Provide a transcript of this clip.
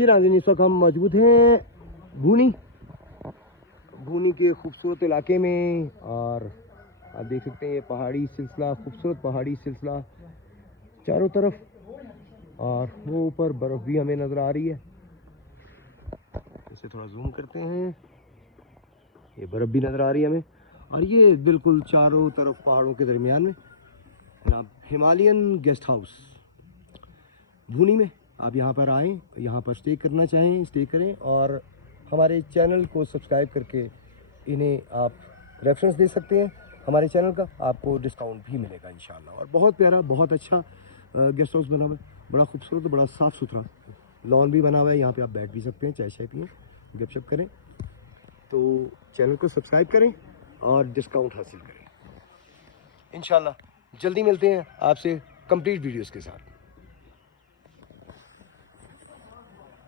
जी नाज़रीन, इस वक्त हम मौजूद हैं भूनी के खूबसूरत इलाके में, और आप देख सकते हैं ये पहाड़ी सिलसिला, खूबसूरत पहाड़ी सिलसिला चारों तरफ, और वो ऊपर बर्फ़ भी हमें नज़र आ रही है। इसे थोड़ा जूम करते हैं, ये बर्फ़ भी नज़र आ रही है हमें, और ये बिल्कुल चारों तरफ पहाड़ों के दरमियान में जनाब हिमालयन गेस्ट हाउस भूनी में। आप यहाँ पर आएँ, यहाँ पर स्टे करना चाहें स्टे करें, और हमारे चैनल को सब्सक्राइब करके इन्हें आप रेफरेंस दे सकते हैं हमारे चैनल का, आपको डिस्काउंट भी मिलेगा इंशाल्लाह। और बहुत प्यारा, बहुत अच्छा गेस्ट हाउस बना हुआ है, बड़ा खूबसूरत, बड़ा साफ़ सुथरा लॉन भी बना हुआ है। यहाँ पे आप बैठ भी सकते हैं, चाय शाय पिए, गपशप करें। तो चैनल को सब्सक्राइब करें और डिस्काउंट हासिल करें इंशाल्लाह। जल्दी मिलते हैं आपसे कंप्लीट वीडियोज़ के साथ।